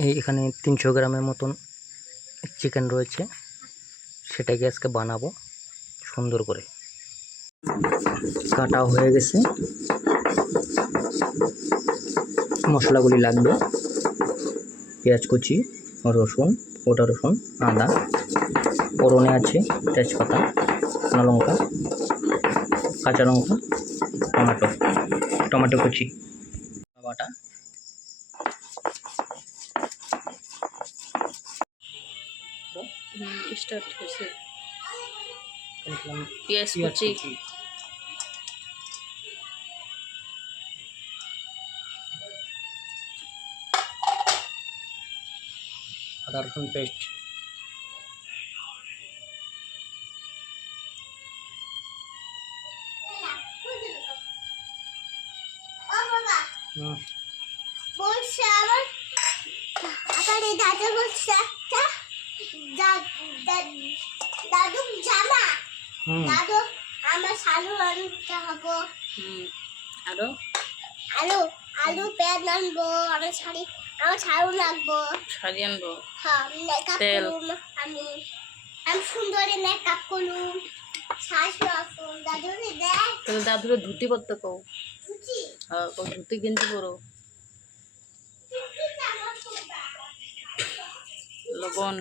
এখানে 300 গ্রামের মতন চিকেন রয়েছে, সেটাকে আজকে বানাবো সুন্দর করে। কাটা হয়ে গেছে, মশলাগুলি লাগবে পেঁয়াজ কুচি, রসুন, গোটা রসুন, আদা, ফোড়নে আছে তেজপাতা, শুকনো লঙ্কা, কাঁচা লঙ্কা, টমেটো কুচি, বাটা, স্টার্ট হয়েছে, পেঁয়াজ কুচি, আদা রসুন পেস্ট, বলছে আবার আবার এই দাদু বলছে একটা দাদু জামা দাদু আমার শালু আনতে হবে। আরো আলু আলু পেঁয়াজ আনবো, আমার শাড়ু লাগবো, শাড়ি আনবো, হ্যাঁ মেকআপ করুম, আমি সুন্দরী মেকআপ করুম, শ্বাস রাখুন দাদু দেখ তুমি দাদুরে ধুতি পরতে কও, ধুতি ধুতি গেঞ্জি পরো, লবণ,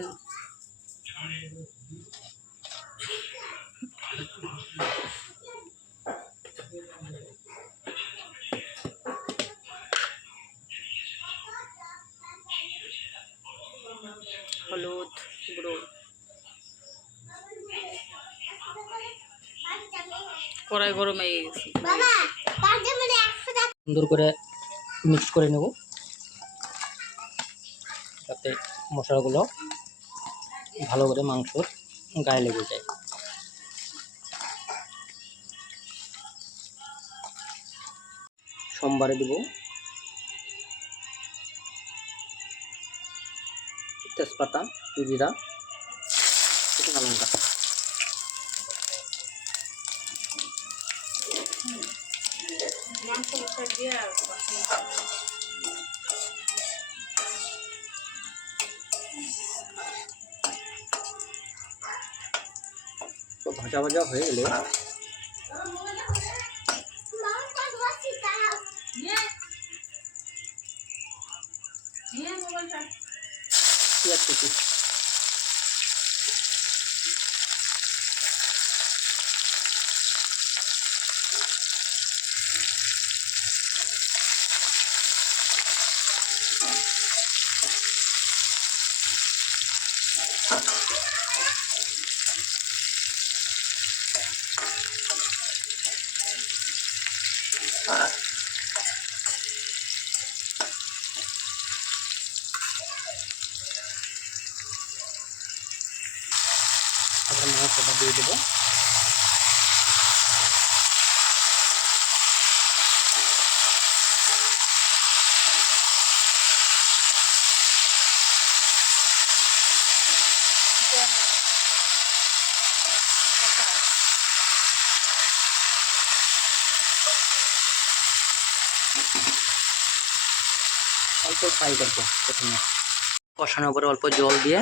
হলুদ গুঁড়ো, কড়াই গরম হয়ে গেছে, সুন্দর করে মিক্স করে নেব যাতে মশলাগুলো ভালো করে মাংসর গায়ে লেগে যায়। সোমবারে দেব তেজপাতা, জিরা, শুকনো লঙ্কা, তো ভাজা ভাজা হয়ে গেলে পেঁয়াজ কুচি, তারপরে মাংসটা দিয়ে দেবো। অল্প ফ্রাই করবো প্রথমে, কষানোর পরে অল্প জল দিয়ে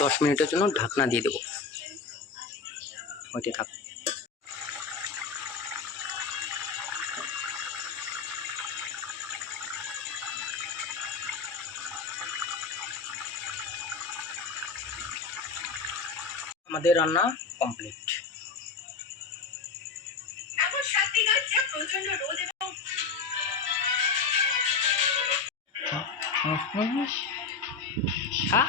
10 মিনিটের জন্য ঢাকনা দিয়ে দেবো, ওইটা থাক। আমাদের রান্না কমপ্লিট। হ্যাঁ